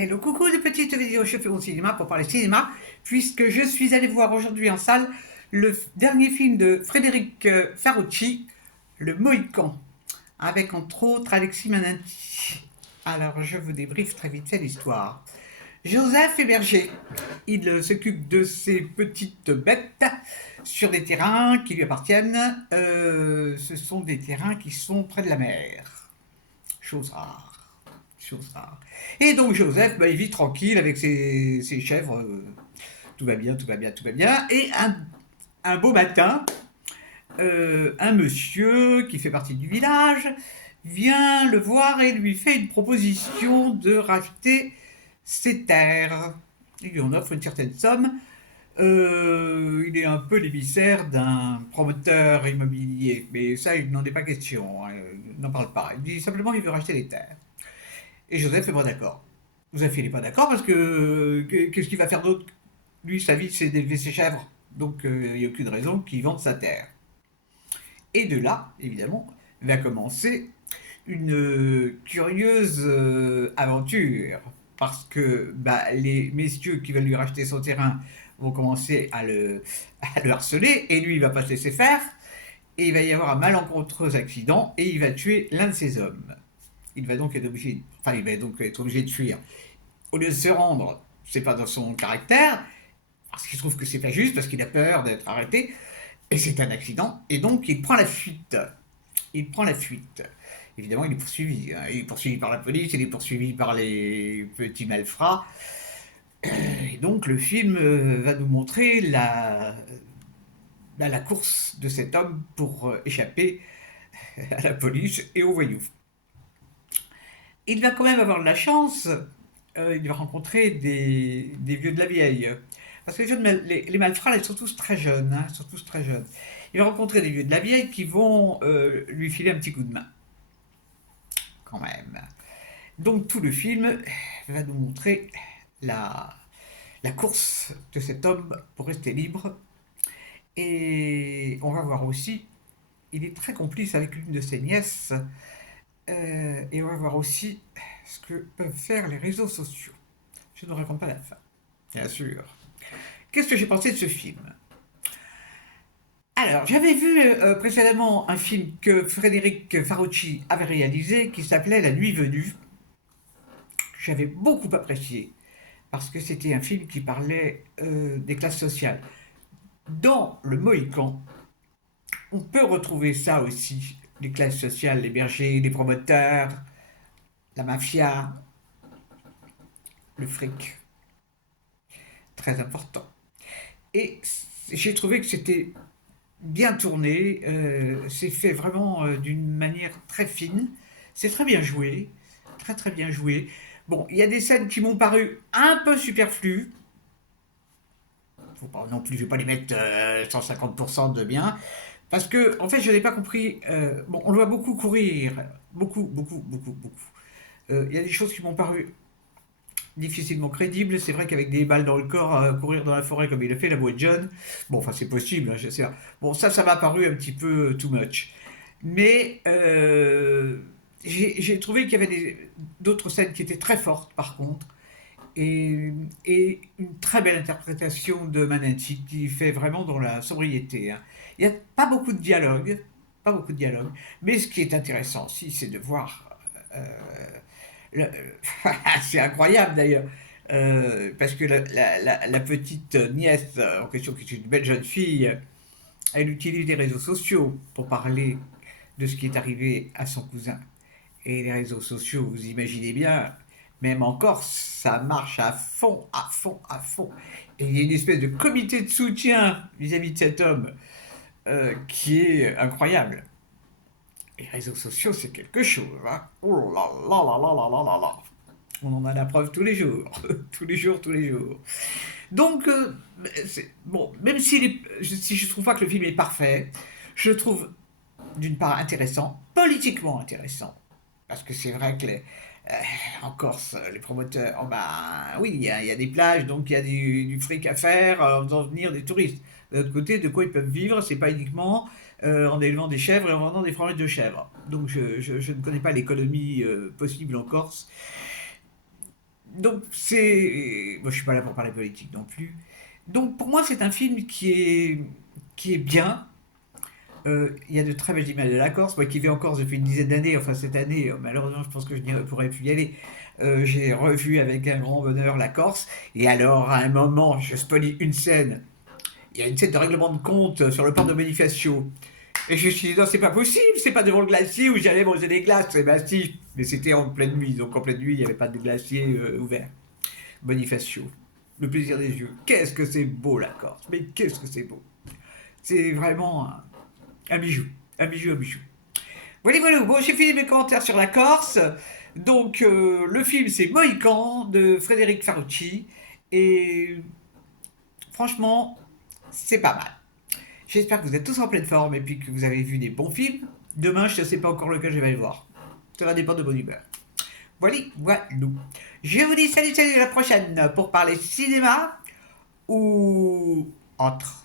Hello, coucou de petites vidéos, je fais mon cinéma pour parler cinéma, puisque je suis allé voir aujourd'hui en salle le dernier film de Frédéric Farucci, Le Mohican, avec entre autres Alexis Mananti. Alors je vous débriefe très vite fait l'histoire. Joseph est berger. Il s'occupe de ses petites bêtes sur des terrains qui lui appartiennent. Ce sont des terrains qui sont près de la mer. Chose rare. Chose rare. Et donc Joseph, il vit tranquille avec ses chèvres. Tout va bien, tout va bien, tout va bien. Et un beau matin, un monsieur qui fait partie du village vient le voir et lui fait une proposition de racheter ses terres. Il lui en offre une certaine somme. Il est un peu l'émissaire d'un promoteur immobilier, mais ça, il n'en est pas question. Il n'en parle pas. Il dit simplement qu'il veut racheter les terres. Et Joseph n'est pas d'accord. Joseph, il n'est pas d'accord parce que qu'est-ce qu'il va faire d'autre? Lui, sa vie, c'est d'élever ses chèvres. Donc, il n'y a aucune raison qu'il vende sa terre. Et de là, évidemment, va commencer une curieuse aventure. Parce que les messieurs qui veulent lui racheter son terrain vont commencer à le harceler, et lui, il va pas se laisser faire, et il va y avoir un malencontreux accident, et il va tuer l'un de ses hommes. Il va donc être obligé, il va donc être obligé de fuir. Au lieu de se rendre, c'est pas dans son caractère, parce qu'il trouve que c'est pas juste, parce qu'il a peur d'être arrêté, et c'est un accident, et donc il prend la fuite. Il prend la fuite. Évidemment, il est poursuivi. Il est poursuivi par la police, il est poursuivi par les petits malfrats. Et donc, le film va nous montrer la course de cet homme pour échapper à la police et aux voyous. Il va quand même avoir de la chance, il va rencontrer des vieux de la vieille. Parce que les malfrats, ils sont tous très jeunes. Ils sont tous très jeunes. Il va rencontrer des vieux de la vieille qui vont lui filer un petit coup de main. Quand même. Donc tout le film va nous montrer la, la course de cet homme pour rester libre. Et on va voir aussi, il est très complice avec l'une de ses nièces. Et on va voir aussi ce que peuvent faire les réseaux sociaux. Je ne raconte pas la fin, bien sûr. Qu'est-ce que j'ai pensé de ce film? Alors, j'avais vu précédemment un film que Frédéric Farucci avait réalisé qui s'appelait La Nuit venue. J'avais beaucoup apprécié parce que c'était un film qui parlait des classes sociales. Dans Le Mohican, on peut retrouver ça aussi, les classes sociales, les bergers, les promoteurs, la mafia, le fric, très important. Et j'ai trouvé que c'était bien tourné, c'est fait vraiment d'une manière très fine, c'est très bien joué, très très bien joué. Bon, il y a des scènes qui m'ont paru un peu superflues, faut pas non plus, je vais pas les mettre 150% de bien, parce que en fait je n'ai pas compris, bon on le voit beaucoup courir, beaucoup, beaucoup, beaucoup, beaucoup. Il y a des choses qui m'ont paru difficilement crédibles. C'est vrai qu'avec des balles dans le corps, courir dans la forêt comme il a fait la voix de John, bon, enfin c'est possible, hein, je sais pas. Bon, ça m'a paru un petit peu too much. Mais j'ai trouvé qu'il y avait d'autres scènes qui étaient très fortes par contre. Et une très belle interprétation de Mananti qui fait vraiment dans la sobriété, hein. Il n'y a pas beaucoup de dialogue, pas beaucoup de dialogue, mais ce qui est intéressant aussi, c'est de voir euh, le- c'est incroyable d'ailleurs. Parce que la petite nièce en question, qui est une belle jeune fille, elle utilise les réseaux sociaux pour parler de ce qui est arrivé à son cousin. Et les réseaux sociaux, vous imaginez bien, même en Corse, ça marche à fond, à fond, à fond. Et il y a une espèce de comité de soutien vis-à-vis de cet homme qui est incroyable. Les réseaux sociaux, c'est quelque chose, hein. Oh là là là là là là là là. On en a la preuve tous les jours, tous les jours, tous les jours. Donc, bon, même si je trouve pas que le film est parfait, je le trouve d'une part intéressant, politiquement intéressant, parce que c'est vrai que en Corse, les promoteurs, oh ben oui, il y a des plages, donc il y a du fric à faire en faisant venir des touristes. De l'autre côté, de quoi ils peuvent vivre, c'est pas uniquement en élevant des chèvres et en vendant des fromages de chèvres. Donc je ne connais pas l'économie possible en Corse. Donc c'est... Bon, je suis pas là pour parler politique non plus. Donc pour moi c'est un film qui est bien. Il y a de très belles images de la Corse. Moi qui vais en Corse depuis une dizaine d'années, enfin cette année, malheureusement je pense que je n'y pourrais plus y aller. J'ai revu avec un grand bonheur la Corse. Et alors à un moment, je spoilie une scène. Il y a une scène de règlement de compte sur le port de Bonifacio. Et je me suis dit, non, c'est pas possible, c'est pas devant le glacier où j'allais manger des glaces. Et ben si, mais c'était en pleine nuit, donc en pleine nuit, il n'y avait pas de glacier ouvert. Bonifacio, le plaisir des yeux. Qu'est-ce que c'est beau la Corse, mais qu'est-ce que c'est beau. C'est vraiment un bijou, un bijou, un bijou. Voilà, voilà, bon, j'ai fini mes commentaires sur la Corse. Donc, le film, c'est Mohican de Frédéric Farucci. Et franchement, c'est pas mal. J'espère que vous êtes tous en pleine forme et puis que vous avez vu des bons films. Demain, je ne sais pas encore lequel je vais le voir. Ça va dépendre de mon humeur. Voilà, voilà. Je vous dis salut, salut, à la prochaine pour parler cinéma ou autre.